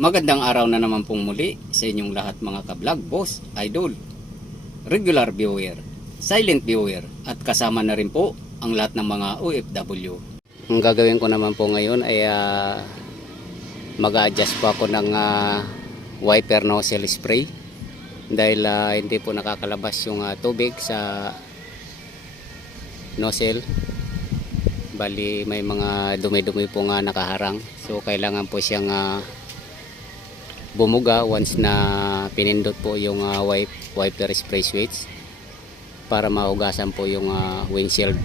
Magandang araw na naman pong muli sa inyong lahat mga ka-vlog, boss, idol, regular viewer, silent viewer at kasama na rin po ang lahat ng mga OFW. Ang gagawin ko naman po ngayon ay mag-adjust po ako ng wiper nozzle spray dahil hindi po nakakalabas yung tubig sa nozzle. Bali may mga dumi-dumi po nga nakaharang, so kailangan po siyang bumuga once na pinindot po yung wiper spray switch para mahugasan po yung windshield.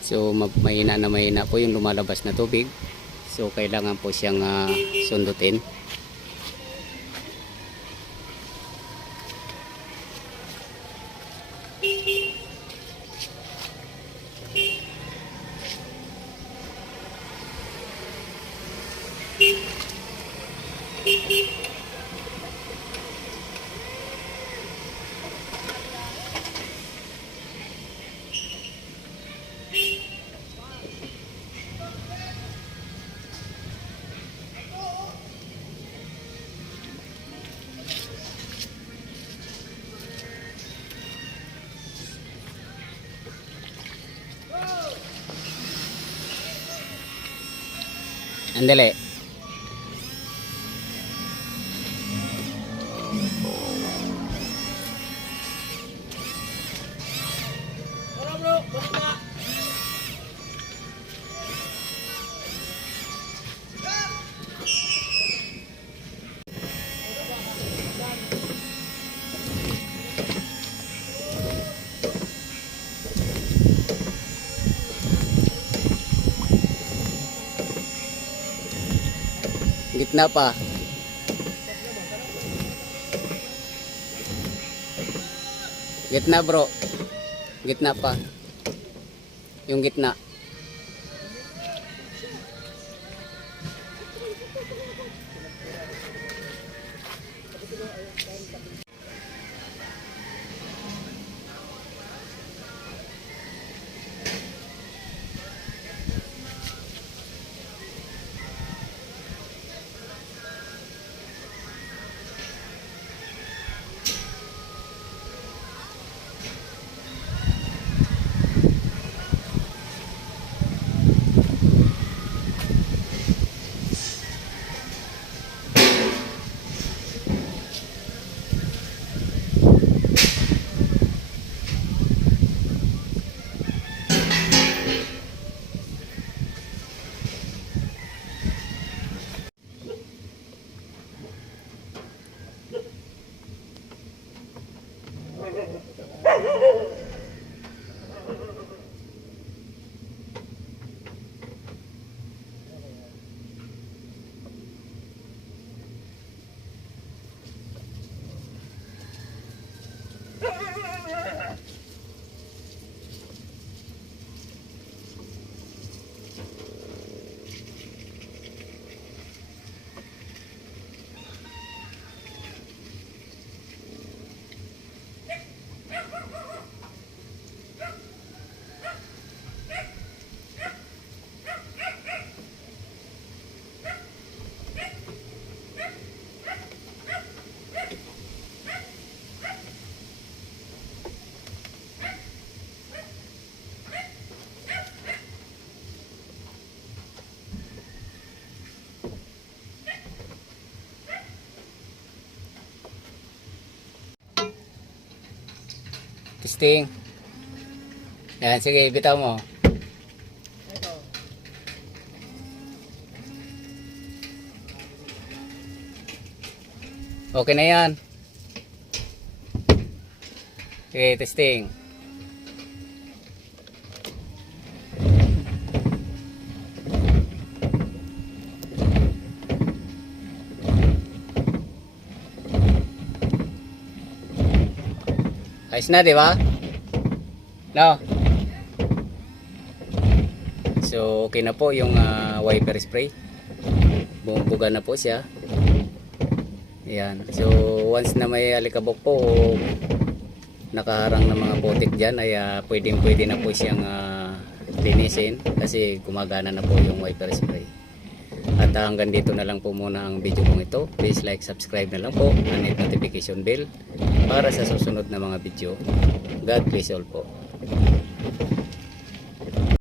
So mahina na mahina po yung lumalabas na tubig, so kailangan po siyang sundutin. Andali. Gitna pa. Gitna bro. Gitna pa. Yung gitna. Testing. Yan, sige, bitaw mo. Okay na yan. Okay, testing. Ayos na, di ba? No. So, okay na po yung wiper spray. Bumubuga na po siya. Ayan. So, once na may alikabok po, nakaharang ng mga putik dyan, ay pwede na po siyang linisin kasi gumagana na po yung wiper spray. At hanggang dito na lang po muna ang video kong ito. Please like, subscribe na lang po and hit notification bell para sa susunod na mga video. God bless all po.